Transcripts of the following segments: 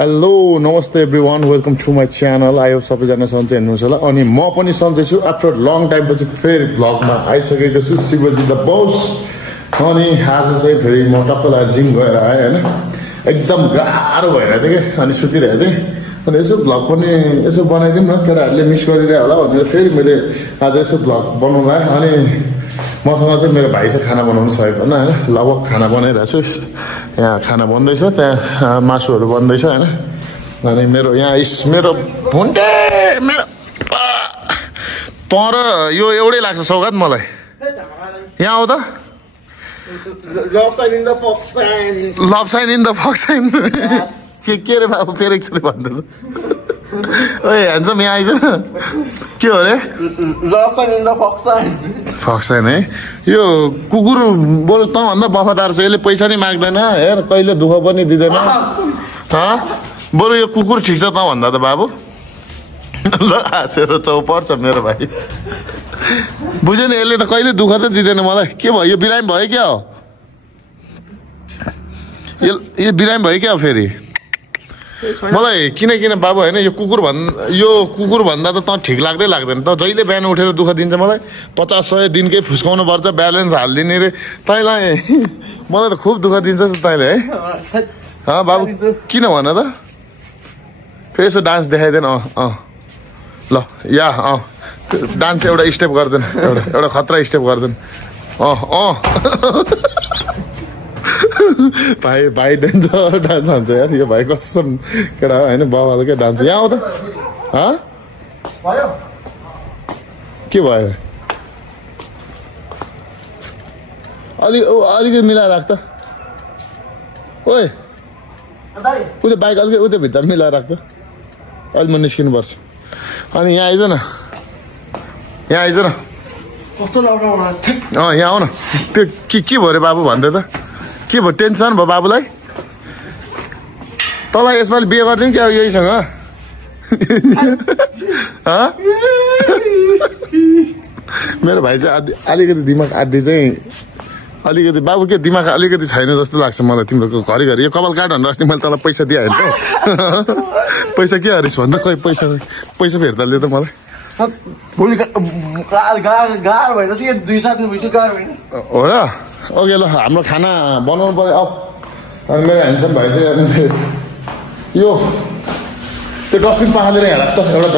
Hello नमस्ते everyone welcome to my channel I hope सबैजना सन्चै हुनुहुन्छ होला अनि म पनि सन्चै छु आफ्टर लङ टाइम पछि फेरि भ्लगमा आइसकेको छु शिवजी द बस अनि आज चाहिँ फेरि म टक्कलाई जिम गएर आएँ होइन एकदम गाह्रो भइरहेको थियो कि अनि सुतिरहेको थिएँ अनि यसो भ्लग पनि यसो बनाइदिउँ न केटाहरूले मिस गरिरहेको होला भनेर फेरि मैले आज यसो भ्लग बनाउनु आएँ अनि मसँग चाहिँ मेरो भाइ चाहिँ खाना बनाउनु सकेको होइन लगभग खाना बनाइरहेको छु यहाँ खाना बन्दैछ त्यहाँ मासुहरू बन्दैछ होइन अनि मेरो यहाँ मेरो भुन्टे मेरो तर यो एउटै लाग्छ सौगात मलाई यहाँ आऊ त लभ साइन इन द फक्साइन के रे बाबु फेरि एकचोटि भन्दैछ ओए ह्यान्डसम यहाँ आइज के हो रे फक्साइन है यो कुकुर बरु तँभन्दा वफादार छ यसले पैसा नि माग्दैन हेर कहिले दुःख पनि दिँदैन बरु यो कुकुर ठिक छ तँभन्दा त बाबु ल हाँसेर चौपट छ मेरो भाइ बुझ्यो नि यसले त कहिले दुःख त दिँदैन मलाई के भयो यो बिरामी भयो क्या हो यो बिरामी भयो क्या हो फेरि मलाई किन बाबु होइन यो कुकुर भन्दा त तँ ठिक लाग्दैन त जहिले बिहान उठेर दुःख दिन्छ मलाई 50-100 दिनकै फुस्काउनु पर्छ ब्यालेन्स हालिदिने रे तैँलाई मलाई त खुब दुःख दिन्छस् तैँले है बाबु किन भन त फेरि यसो डान्स देखाइदेन ल या डान्स एउटा स्टेप गर्दैन एउटा खतरा स्टेप गर्दैन भाइ डेन्जर डान्स हान्छ यार यो भाइ कसम केटा होइन बाबाले क्या डान्स यहाँ आऊ त के भयो अलिकति मिलाएर राख त ओए उयो बाइक अलिकति उयो भित्र मिलाएर राख त अहिले म निस्किनु पर्छ अनि यहाँ आइज न कस्तो लाग्छ यहाँ आऊ न त्यो के भयो रे बाबु भन्दै त के भयो टेन्सन भयो बाबुलाई तँलाई यसपालि बिहे गरिदिउँ क्या यहीसँग मेरो भाइ चाहिँ अलिकति दिमाग आदि चाहिँ अलिकति बाबु के दिमाग अलिकति छैन जस्तो लाग्छ मलाई तिम्रो घरिघरि यो कपाल काट भनेर अस्ति मैले तँलाई पैसा दिएँ होइन त पैसा के हरिस भन्दा खै पैसा फिर्ता लियो त मलाई हो र ओके ल हाम्रो खाना बनाउनु पर्यो अब अनि मेरो ह्यान्डसम भाइ चाहिँ यो त्यो डस्टबिन पखालेर यहाँ राख्छ एउटा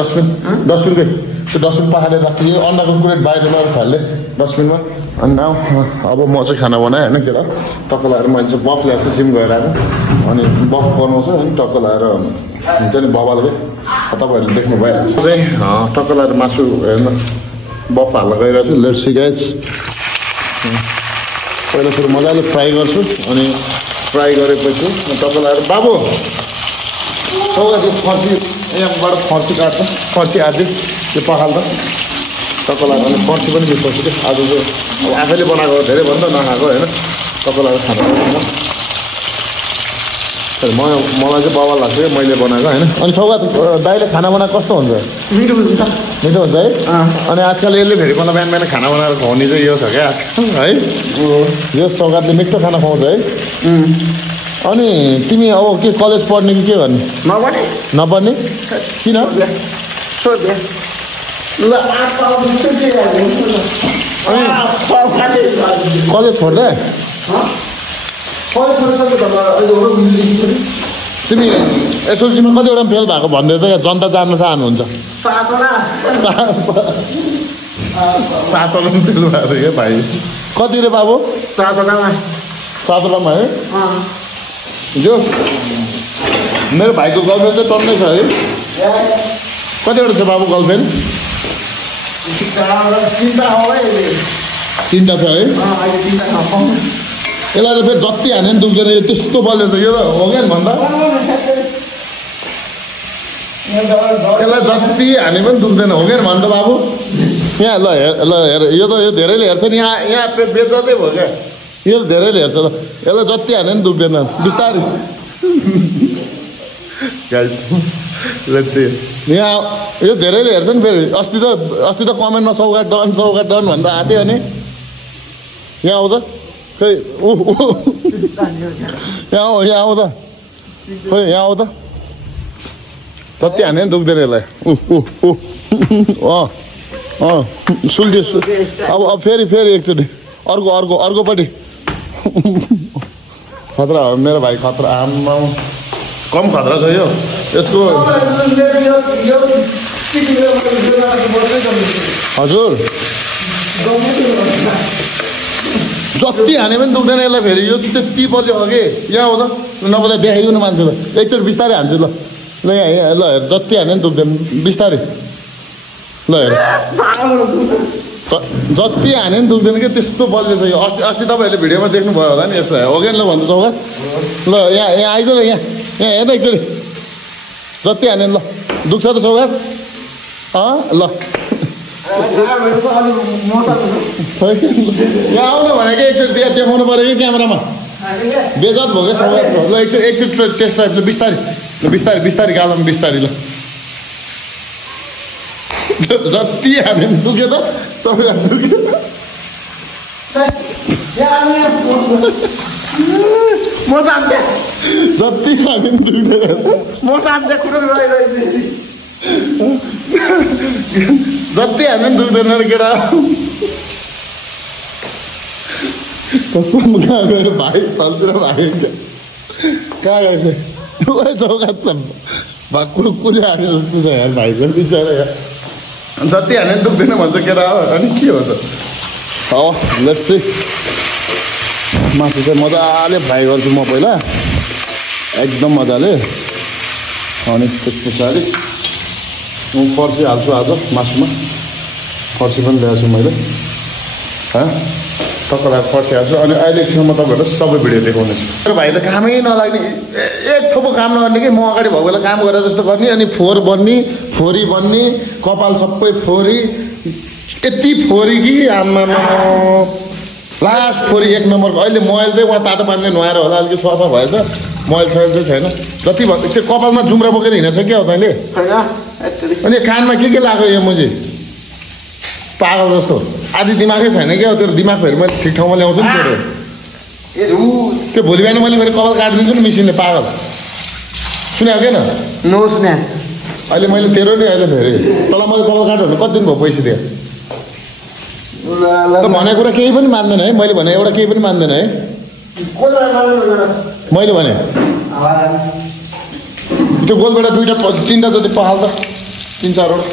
डस्टबिनकै त्यो डस्टबिन पखालेर राख्छ यो अन्डाको क्रेट बाहिर लगेर फाल्ने डस्टबिनमा अनि अब म चाहिँ खाना बनाएँ होइन केटा टक्क लगाएर मैले चाहिँ बफ ल्याएको छु जिम गएर आएको अनि बफ बनाउँछु अनि टक्क लगाएर हुन्छ नि बबालकै तपाईँहरूले देख्नु भइहाल्छ चाहिँ टक्क लगाएर मासु हेर्न बफ हाल्न गइरहेको छु लेट्स सी गाइज पहिला सुरु मजाले फ्राई गर्छु अनि फ्राई गरेपछि टक्क लगाएर बाबु सौगाती फर्सी यहाँबाट फर्सी काट्छ फर्सी आदि त्यो पखाल्छ टक्क लगाएर अनि फर्सी पनि बिर्साउँछु कि आज चाहिँ अब आफैले बनाएको धेरै भन्दा नखाएको होइन टक्क लगाएर खाना मलाई चाहिँ बाबा लाग्छ मैले बनाएको होइन अनि सौगात दाइले खाना बनाएको कस्तो हुन्छ मिठो हुन्छ है अनि आजकल यसले फेरि मलाई बिहान खाना बनाएर खुवाउने चाहिँ यो छ क्या आजकल है यो सौगातले मिठो खाना खुवाउँछ है अनि तिमी अब के कलेज पढ्ने कि के गर्ने नपढ्ने किन कलेज छोड्दै तिमी एसएलसीमा कतिवटा फेल भएको भन्दै त जनता जान्न चाहनुहुन्छ 7वटा फेल भएको थियो क्या भाइ कति रे बाबु 7वटामा है जो मेरो भाइको गर्लफ्रेन्ड चाहिँ टन्नै छ है कतिवटा छ बाबु गर्लफ्रेन्ड 3टा छ है यसलाई त फेरि जति हाने पनि दुख्दैन यो त्यस्तो बल्यो छ यो त हो क्या भन्दा यसलाई जति हाने पनि दुख्दैन हो क्या भन्छ बाबु यहाँ ल हेर यो त यो धेरैले हेर्छ नि यहाँ बेच्दै भयो क्या यो त धेरैले हेर्छ ल यसलाई जति हाने पनि दुख्दैन बिस्तारै यहाँ यो धेरैले हेर्छ नि फेरि अस्ति त कमेन्टमा सौगात डन भन्दा आँट्यो अनि यहाँ आउँछ खै यहाँ आऊ त खोइ यहाँ आऊ त जति हाने नि दुख्दैन यसलाई सुल्टी अब फेरि एकचोटि अर्कोपट्टि खतरा हो मेरो भाइ खतरा आम्मा कम खतरा छ यो यसको हजुर जति हाने पनि दुख्दैन यसलाई फेरि यो त्यति बल्यो हो कि यहाँ आउँदा नबोल्दा देखाइदिनु मान्छेलाई एकचोटि बिस्तारै हान्छु ल यहाँ ल हेर जति हाने पनि दुख्दैन बिस्तारै ल हेर जति हाने पनि दुख्दैन कि त्यस्तो बल्यो छ यो अस्ति तपाईँहरूले भिडियोमा देख्नुभयो होला नि यसो हो कि ल भन्नु सौगा ल यहाँ आइज ल यहाँ हेर्न एकचोटि जति हाने ल दुख्छ त सौगा ल यहाँ आउनु भनेको एकचोटि त्यहाँ देखाउनु पऱ्यो कि क्यामेरामा बेजत भयो क्या सौगा ल एकचोटि टेस्ट ड्राइभ ल बिस्तारै गालामा बिस्तारै ल जति हाने दुख्यो त सबै दुख्यो जति हाने दुख्दैन जति हाने दुख्दैन रे केटा कसम कहाँ गयो भाइ तलतिर भाग्यो कहाँ गयो चौकात त भक्कु कुले हाने जस्तो छ यार भाइ चाहिँ बिचरा यार जति हाने दुख्दैन भन्छ केटा हो अनि के हो त लेट्स सी मासु चाहिँ मजाले फ्राई गर्छु म पहिला एकदम मजाले अनि त्यस पछाडि म फर्सी हाल्छु आज मासुमा फर्सी पनि ल्याएको छु मैले तपाईँलाई फर्सी हाल्छु अनि अहिले एकछिनमा म तपाईँहरूलाई सबै भिडियो देखाउने छु मेरो भाइ त कामै नलाग्ने एक थोपो काम नगर्ने कि म अगाडि भएको बेला काम गरेर जस्तो गर्ने अनि फोहोर बन्ने फोरी बन्ने कपाल सबै फोरी यति फोरी कि आमामा लास्ट फोरी एक नम्बरको अहिले मोबाइल चाहिँ उहाँ तातो पानीले नुहाएर होला अलिकति सफा भएछ मोबाइल सोइल चाहिँ छैन जति भयो त्यो कपालमा जुम्रा बोकेर हिँडेछ क्या हो तैँले अनि कानमा के लाग्यो यो मुजी पागल जस्तो आधी दिमागै छैन क्या हो तेरो दिमाग फेरि मैले ठिक ठाउँमा ल्याउँछु नि तेरो त्यो भोलि बिहान मैले फेरि कपाल काटिदिन्छु नि मिसिनले पागल सुन्यो किन नसुन्या अहिले मैले तेरो नि अहिले फेरि तँलाई मैले कपाल काट्यो भने कति दिन भयो पैसा दिएँ त भनेको कुरा केही पनि मान्दैन है मैले भने एउटा केही पनि मान्दैन है मैले भने त्यो गोलबाट दुईवटा तिनवटा जति पहाल त 3-4वटा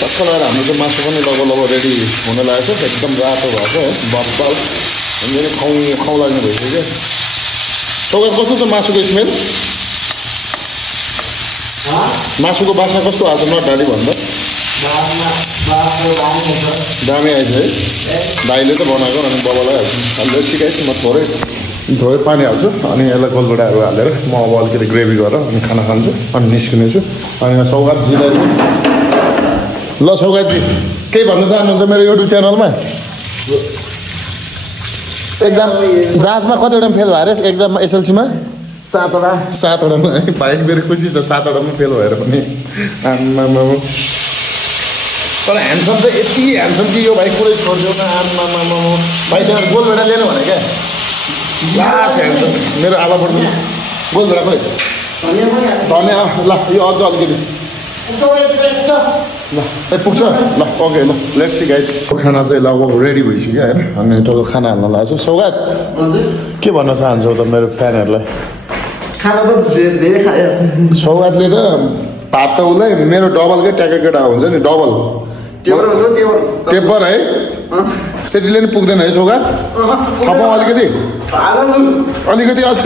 टक्क लगाएर हाम्रो चाहिँ मासु पनि लगभग रेडी हुन लागेको छ एकदम रातो भएको है बब्बल अनि खाउँ लाग्ने भइसक्यो तपाईँ कस्तो छ मासुको स्मेल मासुको बास्ना कस्तो आएको छ नडाली भन्दा दामी आएछ है दाइले त बनाएको अनि बाबालाई हाल्छु अहिले सिकाइस् म थोरै पानी हाल्छु अनि यसलाई गोलबडाहरू हालेर म अब अलिकति ग्रेभी गरेर अनि खाना खान्छु अनि निस्किनेछु अनि सौगातजीलाई चाहिँ ल सौगातजी केही भन्न चाहनुहुन्छ मेरो युट्युब च्यानलमा एक्जाम जाँचमा कतिवटा फेल भयो अरे एक्जाममा एसएलसीमा 7वटामा है भाइ मेरो खुसी छ 7वटामा फेल भएर पनि आम्मामा तर ह्यान्डसम चाहिँ यति ह्यान्डसम कि यो भाइ कुरै छोडिदियो न आम्मामा भाइ त्यहाँ गोलभेडा लिनु भने क्या लास्ट ह्यान्डसम मेरो आला पर्नु गोलभेडा खोइ धन्य ल यो अझ अलिकति ल पुग्छ ल ओके ल लेट्स सी गाइस खाना चाहिँ लगभग रेडी भइसक्यो होइन अनि तपाईँ खाना हाल्न लाग्छ सौगात के भन्न चाहन्छौ त मेरो फ्यानहरूलाई सौगातले त भात त उसलाई मेरो डबलकै ट्याके केटा हुन्छ नि डबल टेपर है त्यतिले नि पुग्दैन है सौगात थपाउँ अलिकति अझ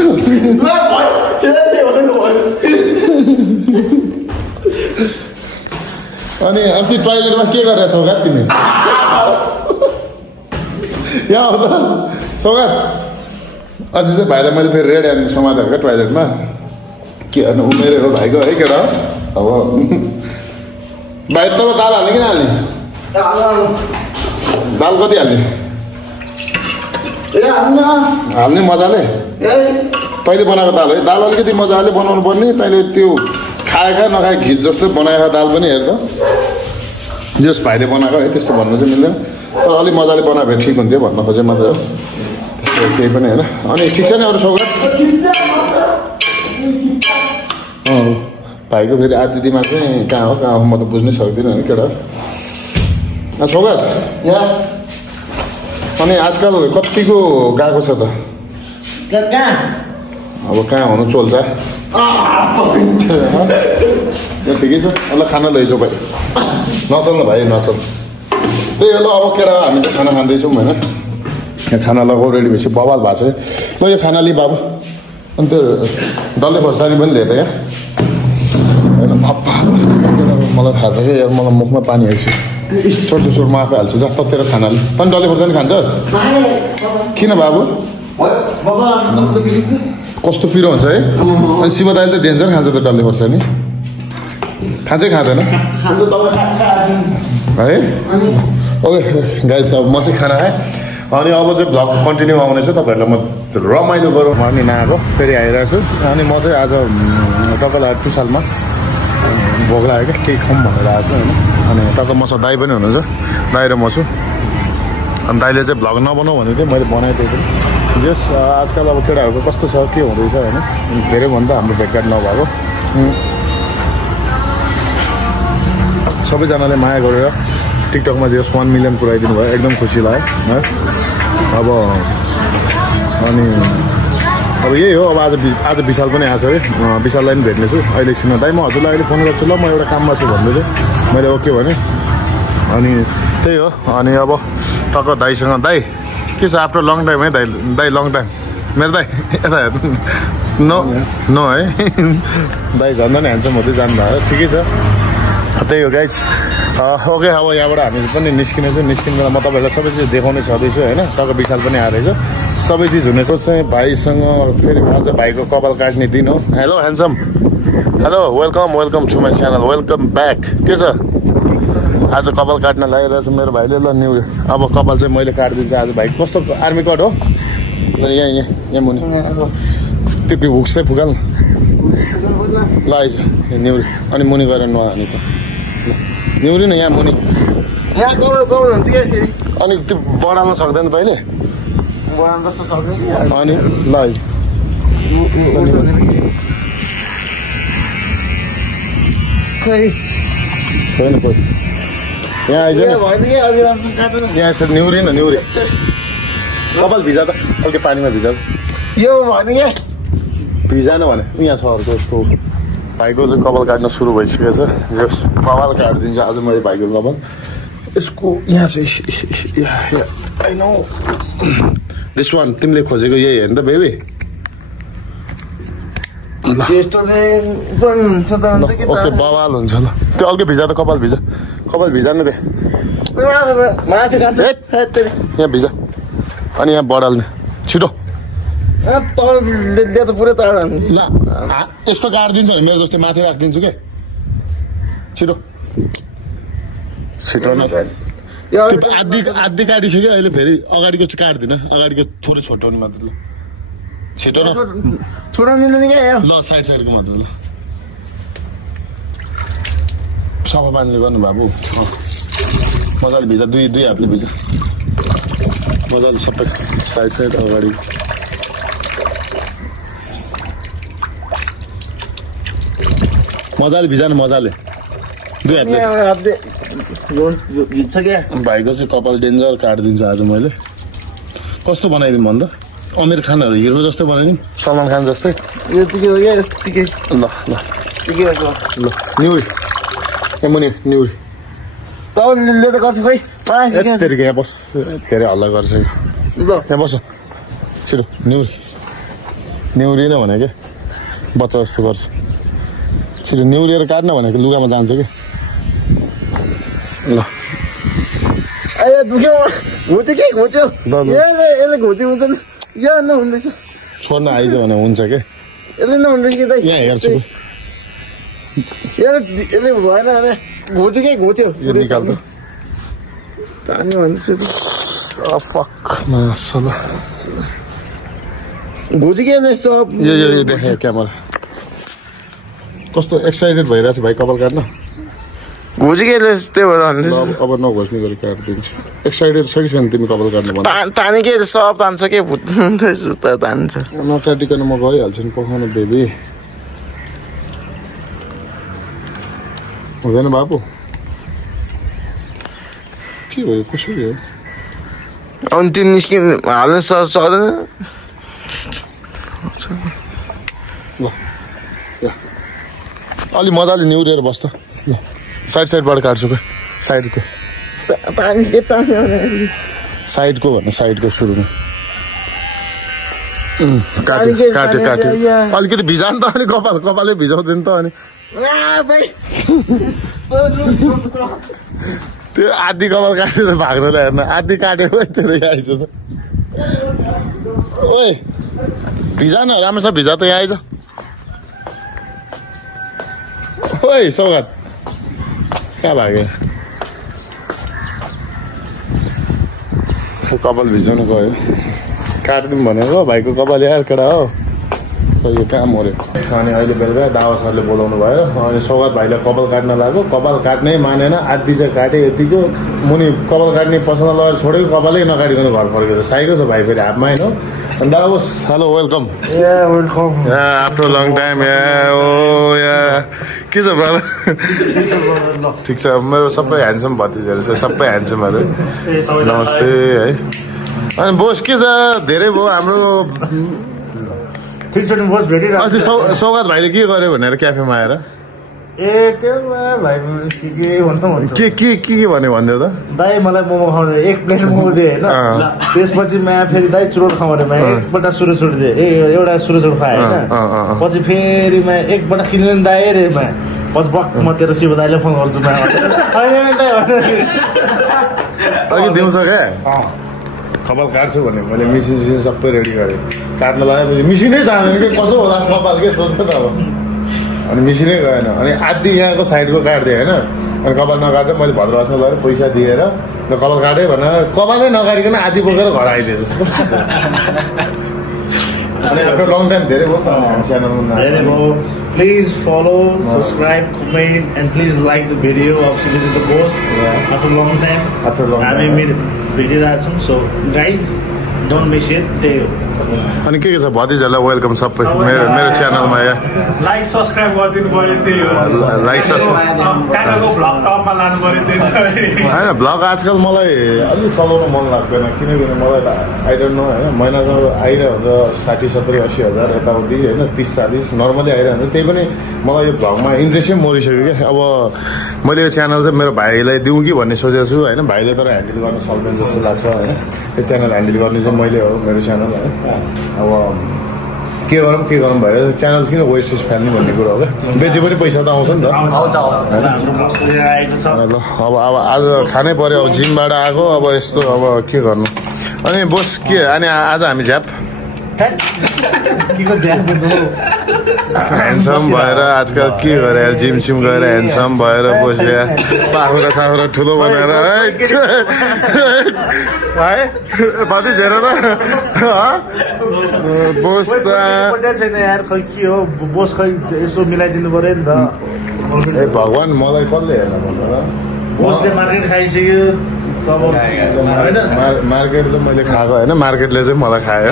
अनि अस्ति टोइलेटमा के गरेर सौगात तिमी यहाँ हो त सौगात अझै चाहिँ भाइलाई मैले फेरि रेड ह्यान्ड समातेको क्या टोइलेटमा के गर्नु उमेरै हो भाइको है केटा अब भाइ तब दाल हाल्ने कि नहाल्ने दाल कति हाल्ने हाल्ने मजाले तैँले बनाएको दाल है दाल अलिकति मजाले बनाउनु पर्ने तैँले त्यो खाए नखाए घिच जस्तो बनाएको दाल पनि हेर्छ जस भाइले बनाएको है त्यस्तो भन्नु चाहिँ मिल्दैन तर अलिक मजाले बनायो भने ठिक हुन्थ्यो भन्नु खोजे मात्रै हो त्यस्तो केही पनि होइन अनि ठिक छ नि अरू सौगात भाइको फेरि आदि दिमाग चाहिँ कहाँ हो म त बुझ्नै सक्दिनँ होइन केटा सौगात अनि आजकल कतिको गएको छ त अब कहाँ हुनु चल्छ ठिकै छ ल खाना लैजाऊ भाइ नचल न भाइ नचल त्यही हो ल अब केटा हामी चाहिँ खाना खाँदैछौँ होइन यहाँ खाना लगाऊ रेडी भएपछि बवाल भएको छ ल यो खाना लिइ बाबु अनि त्यो डल्ले खोर्सानी पनि लिएर यहाँ होइन मलाई थाहा छ कि यार मलाई मुखमा पानी आइसक्यो छोड्छु छोड म आफै हाल्छु जा ततेर खाना लि पनि डल्ले खोर्सानी खान्छस् किन बाबु कस्तो पिरो हुन्छ है अनि शिव दाइले त डेन्जर खान्छ त डल्ले खोर्सानी खान्छै खाँदैन है ओके गाइस अब म चाहिँ खाना खाएँ अनि अब चाहिँ भ्लग कन्टिन्यू आउनेछ तपाईँहरूलाई म रमाइलो गरौँ अनि नआएको फेरि आइरहेको छु अनि म चाहिँ आज टक्कलाई टुसालमा भोग लाग्यो क्या केही खाऊँ भनेर आएको छु होइन अनि टक्क मसँग दाइ पनि हुनुहुन्छ दाइ र म छु अनि दाइले चाहिँ भ्लग नबनाऊ भनेको थिएँ मैले बनाइदिएको थिएँ जस आजकल अब केटाहरूको कस्तो छ के हुँदैछ होइन धेरै भन्दा हाम्रो भेटघाट नभएको सबैजनाले माया गरेर टिकटकमा जस 1 मिलियन पुऱ्याइदिनु भयो एकदम खुसी लाग्यो है अब अनि अब यही हो अब आज विशाल पनि आएको छ अरे विशाललाई पनि भेट्नेछु अहिले एकछिन दाइ म हजुरलाई अहिले फोन गर्छु ल म एउटा काममा छु भन्दै थिएँ मैले ओके भने अनि त्यही हो अनि अब टक्क दाइसँग दाइ के छ आफ्टर लङ टाइम है दाइ लङ टाइम मेरो दाइ यता नो नो है दाइ झन् नि ह्यान्डसम हुँदै जानुभयो ठिकै छ त्यही हो गाइज ओके अब यहाँबाट हामी पनि निस्किनेछु निस्किँदा म तपाईँहरूलाई सबै चिज देखाउने छँदैछु होइन टक्क विशाल पनि आएर रहेछ सबै चिज हुनेछ चाहिँ भाइसँग फेरि आज भाइको कपाल काट्ने दिन हो hello handsome hello welcome to my channel welcome back के छ आज कपाल काट्न लागिरहेछ मेरो भाइले ल न्यु अब कपाल चाहिँ मैले काटिदिन्छु आज भाइ कस्तो आर्मी कट हो यहाँ मुनि त्यो हुक्स चाहिँ फुकाल ल आइज न्युरी अनि मुनि गएर नहानी त न्युरी न यहाँ मुनि अनि त्यो बढाउन सक्दैन तैँले अनि ल आइज छैन कोही यहाँ आइज यहाँ यसरी न्युरी न न्युरी कपाल भिजा त अलिकति पानीमा भिजा यो भने भिजाएन भने यहाँ छ अर्को उसको भाइको चाहिँ कपाल काट्न सुरु भइसकेको छ जस कपाल काटिदिन्छ आज मैले भाइको कपाल यसको यहाँ चाहिँ दिस वान तिमीले खोजेको यही हो नि त बेबी ओके बवाल हुन्छ ल त्यो अर्कै भिजा त कपाल भिजा न त्यहाँ यहाँ भिजा अनि यहाँ बढाल्ने छिटो ल यस्तो काटिदिन्छ भने मेरो जस्तै माथि राखिदिन्छु क्या छिटो न आधी काटिसक्यो अहिले फेरि अगाडिको चाहिँ काट्दिनँ अगाडिको थोरै छोटाउनु मात्र ल छिटो न ल साइडको मात्र ल सफा पानीले गर्नु बाबु मजाले भिजा दुई हातले भिजा मजाले सबै साइड अगाडि मजाले भिजा न मजाले दुई हातले भाइको चाहिँ कपाल डेन्जर काटिदिन्छु आज मैले कस्तो बनाइदिउँ भन्दा अमिर खानहरू हिरो जस्तै बनाइदिउँ सलमान खान जस्तै ल न्युरी यहाँ मुनि न्युरी यहाँ बस धेरै हल्ला गर्छ यहाँ बस छिटो न्युरी नै भने क्या बच्चा जस्तो गर्छ छिटो न्युरिएर काट्न भनेको लुगामा जान्छ कि ल छोड्न आइज भने हुन्छ के यहाँ हेर्छु निकाल यो देखायो क्यामेरा कस्तो एक्साइटेड भइरहेछ भाइ कपाल काट्न अब नघोज्ने गरी काटिदिन्छु एक्साइटेड छ कि छैन तिमी कपाल काट्नु सब तान्छ के नकाटिकन म गरिहाल्छु नि पखाउनु बेबी हुँदैन बाबु के भयो कसरी हो अनि त्यो निस्किन हाल्न सक्दैन ल अलि मजाले निहुरेर बस्छ ल साइडबाट काट्छु क्या साइडको साइडको भन्नु साइडको सुरुमा काट्यो अलिकति भिजाउनु त अनि कपालै भिजाउँदैन त अनि त्यो आधी कपाल काटेर भाग्दैन हेर्न आधी काटेको तेरो आइज त ओए भिजा न राम्रोसँग भिजा त यहाँ आइज ओए सौगात कहाँ भाग्यो कपाल भिजाउनु गयो काटिदिउँ भनेको भाइको कपाल यार केटा हो यो कहाँ मऱ्यो अनि अहिले बेलुका दावा सरले बोलाउनु भयो अनि सौगात भाइलाई कपाल काट्न लाग्यो कपाल काट्नै मानेन आधी चाहिँ काटे यतिको मुनि कपाल काट्ने पसलमा लगेर छोडेको कपालै नकाटिकन घर फर्केको साइको छ भाइ फेरि हाफमा होइन अनि दावा होस् hello welcome after long time के छ ब्रदर ठिक छ मेरो सबै ह्यान्डसम भतिजाहरू छ सबै ह्यान्डसमहरू नमस्ते है अनि बोस के छ धेरै भयो हाम्रो अस्ति सौगात भाइले के गर्यो भनेर क्याफेमा आएर त्यो भाइ के भन्यो भनिदियो त दाइ मलाई मोमो खाउने एक प्लेट मोमो दिए होइन त्यसपछि मा फेरि दाइ चुरोट खाउने मा एकपल्ट सुरोचुट दिए एउटा सुरोचुट खाएँ होइन पछि फेरि मा एकपल्ट किनेर दाइ रे मा पछि बक म तेरो शिव दाइले फोन गर्छु मा अघि दिउँछ क्या कपाल काट्छु भने मैले मिसिन सबै रेडी गरेँ काट्न लगाएपछि मिसिनै जाँदैन कि कसो होला कपाल के सोच्छ त अब अनि मिसिनै गएन अनि आधी यहाँको साइडको काटिदिएँ होइन अनि कपाल नकाटेर मैले भद्रवासमा लगेर पैसा दिएर कपाल काटेँ भनेर कपालै नकाटिकन आधी बोकेर घर आइदिएछ अनि आफ्टर लङ टाइम धेरै भयो हामी च्यानलमा Please follow, subscribe, comment, and please like the video of Shivaji the Boss. After a long time, I made video राख्छौँ. So guys, don't miss it. अनि के छ भतिजाहरूलाई वेलकम सबै मेरो च्यानलमा यहाँ लाइक सब्सक्राइब गरिदिनु पर्यो त्यही हो लाइक सब्सक्राइब काकाको भ्लग टपमा लानु पर्यो त्यही होइन भ्लग आजकल मलाई अलिक चलाउन मन लाग्दैन किनकि मलाई आई डोन्ट नो होइन महिनाको आइरहन्छ 60-70-80 हजार यताउति होइन 30-40 नर्मली आइरहन्छ त्यही पनि मलाई यो भ्लगमा इन्ट्रेस्टै मरिसक्यो क्या अब मैले यो च्यानल चाहिँ मेरो भाइलाई दिउँ कि भन्ने सोचेको छु होइन भाइले तर ह्यान्डल गर्न सक्दैन जस्तो लाग्छ होइन यो च्यानल ह्यान्डल गर्ने चाहिँ मैले हो मेरो च्यानल होइन अब के गरौँ भयो च्यानल किन वेस्टेज फाल्ने भन्ने कुरो हो क्या बेचे पनि पैसा त आउँछ नि त ल अब आज खानै पर्यो अब जिमबाट आएको अब यस्तो अब के गर्नु अनि बोस के अनि आज हामी झ्याप ह्यान्डसम भएर आजकल के गरे यार जिम सिम गएर ह्यान्डसम भएर बस्यो पाखुरा साखुरा ठुलो बनाएर है कति झेर त बोस त छैन यार खै के हो बोस खै यसो मिलाइदिनु पर्यो नि त ए भगवान् मलाई कसले हेर्न भन्नु र बोसले मार्केट खाइसक्यो मार्केट त मैले खाएको होइन मार्केटले चाहिँ मलाई खायो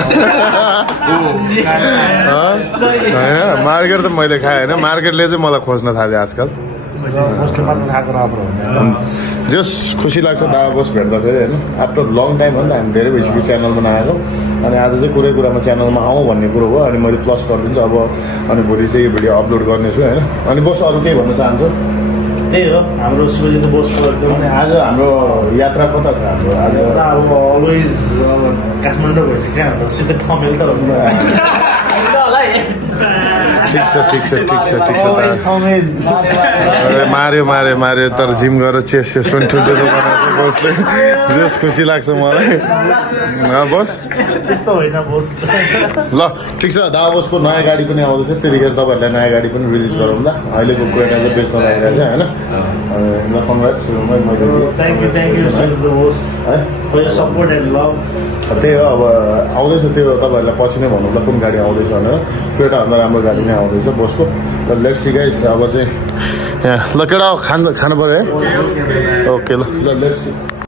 होइन मार्केट त मैले खाएँ होइन मार्केटले चाहिँ मलाई खोज्न थाल्यो आजकल जस खुसी लाग्छ दावा बोस भेट्दाखेरि होइन आफ्टर लङ टाइम हो नि त हामी धेरै भइसक्यो च्यानल बनाएको अनि आज चाहिँ कुरामा च्यानलमा आउँ भन्ने कुरो हो अनि मैले प्लस गरिदिन्छु अब अनि भोलि चाहिँ यो भिडियो अपलोड गर्नेछु होइन अनि बोस अरू केही भन्न चाहन्छु त्यही हो हाम्रो शिवजी त बोसको अनि आज हाम्रो यात्रा कता छ हाम्रो आज अब अलवेज काठमाडौँ भइसक्यो कहाँ त सिधै ठमेल त ठिक छ मार्यो तर जिम गरेर चेस पनि ठुल्ठुलो बनाएको बोसले जस खुसी लाग्छ मलाई बोस त्यस्तो होइन बोस ल ठिक छ दावा बोसको नयाँ गाडी पनि आउँदैछ त्यतिखेर तपाईँहरूलाई नयाँ गाडी पनि रिलिज गरौँ ल अहिलेको क्रेटा चाहिँ बेच्न लागिरहेको छ होइन ल कङ्ग्रेट्स थ्याङ्क यू बोस है सपोर्ट एन्ड लभ त्यही हो अब आउँदैछ त्यो तपाईँहरूलाई पछि नै भन्नु ल कुन गाडी आउँदैछ भनेर केटाभन्दा राम्रो गाडी नै आउँदैछ बोसको ल लेट्स सी गाइस अब चाहिँ यहाँ ल केटा खानु पऱ्यो है ओके ल लेट्स सी